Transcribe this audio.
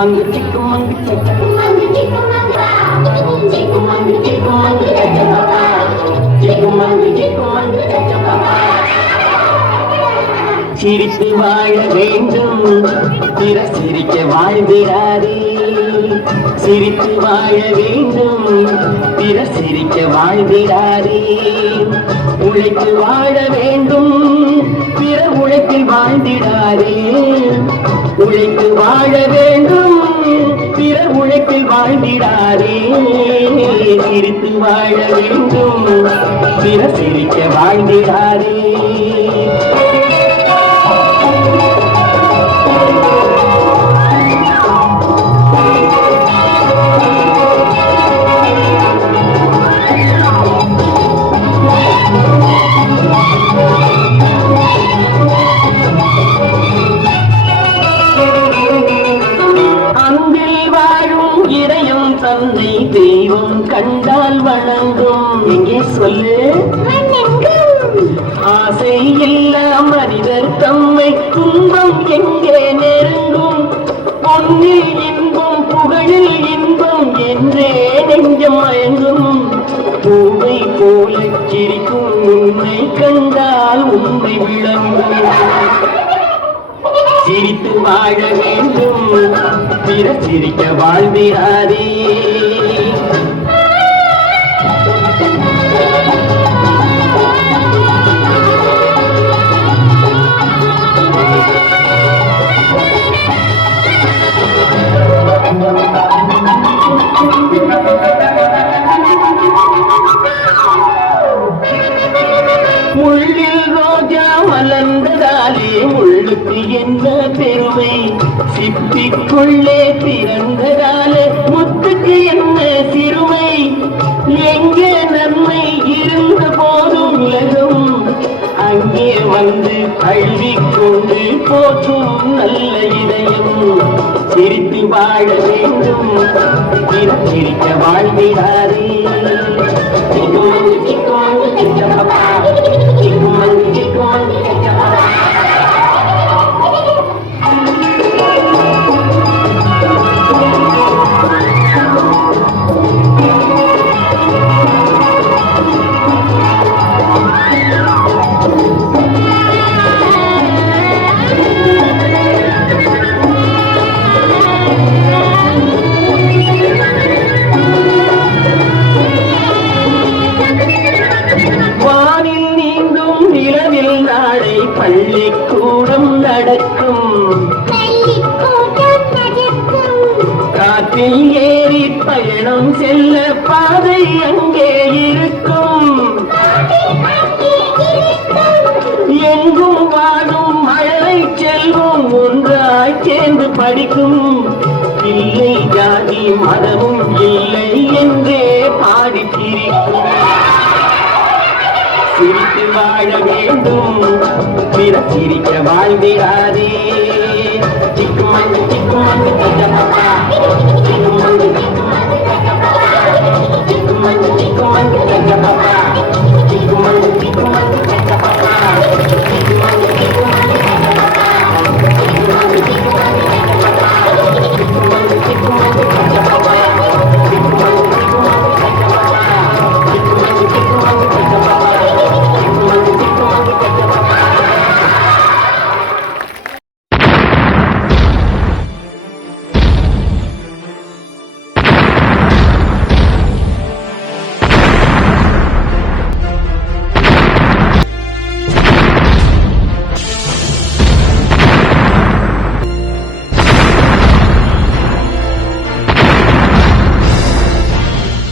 mangu chiku mangu chiku mangu chiku mangu chiku mangu chiku mangu chacha papa chiku mangu chacha papa சிரித்து வாழ வேண்டும் பிறர் சிரிக்க வாழ்ந்திடாதே சிரித்து வாழ வேண்டும் பிறர் சிரிக்க வாழ்ந்திடாதே உழைத்து வாழ வேண்டும் பிறர் உழைப்பில் வாழ்ந்திடாதே உழைத்து வாழ வேண்டும் பிறர் உழைப்பில் வாழ்ந்திடாதே சிரித்து வாழ வேண்டும் பிறர் சிரிக்க வாழ்ந்திடாதே தந்தை தெய்வம் கண்டால் வணங்கும் எங்கே சொல்லு ஆசை இல்லா மனிதர் தம்மை துன்பம் எங்கே நெருங்கும் பொன்னில் இன்பம் புகழில் இன்பம் என்றே நெஞ்சம் மயங்கும் பூவை போல சிரிக்கும் உன்னை கண்டால் உண்மை விளங்கும் சிரித்து வாழ வேண்டும் பிறர் சிரிக்க வாழ்ந்திடாதே முள்ளில் ரோஜா மலர்ந்ததாலே முள்ளுக்கு என்ன பெருமை சிப்பிக்குள்ளே பிறந்ததாலே முத்துக்கு என்ன சிறுமை எங்கே நன்மை இருந்த போதும் உலகம் அங்கே வந்து அள்ளிக்கொண்டு போற்றும் நல்ல இதயம் சிரித்து வாழ வேண்டும் சிரிக்க வாழ்ந்திடாதே பள்ளிக்கூடம் நடக்கும் காற்றில் ஏறி பயணம் செல்ல பாதை அங்கே இருக்கும் எங்கும் வாழும் மழலை செல்வம் ஒன்றாய் சேர்ந்து படிக்கும் இல்லை ஜாதி மதமும் இல்லை என்றே பாடி சிரிக்கும் சிரித்து வாழ வேண்டும் பிறர் சிரிக்க வாழ்ந்திடாதே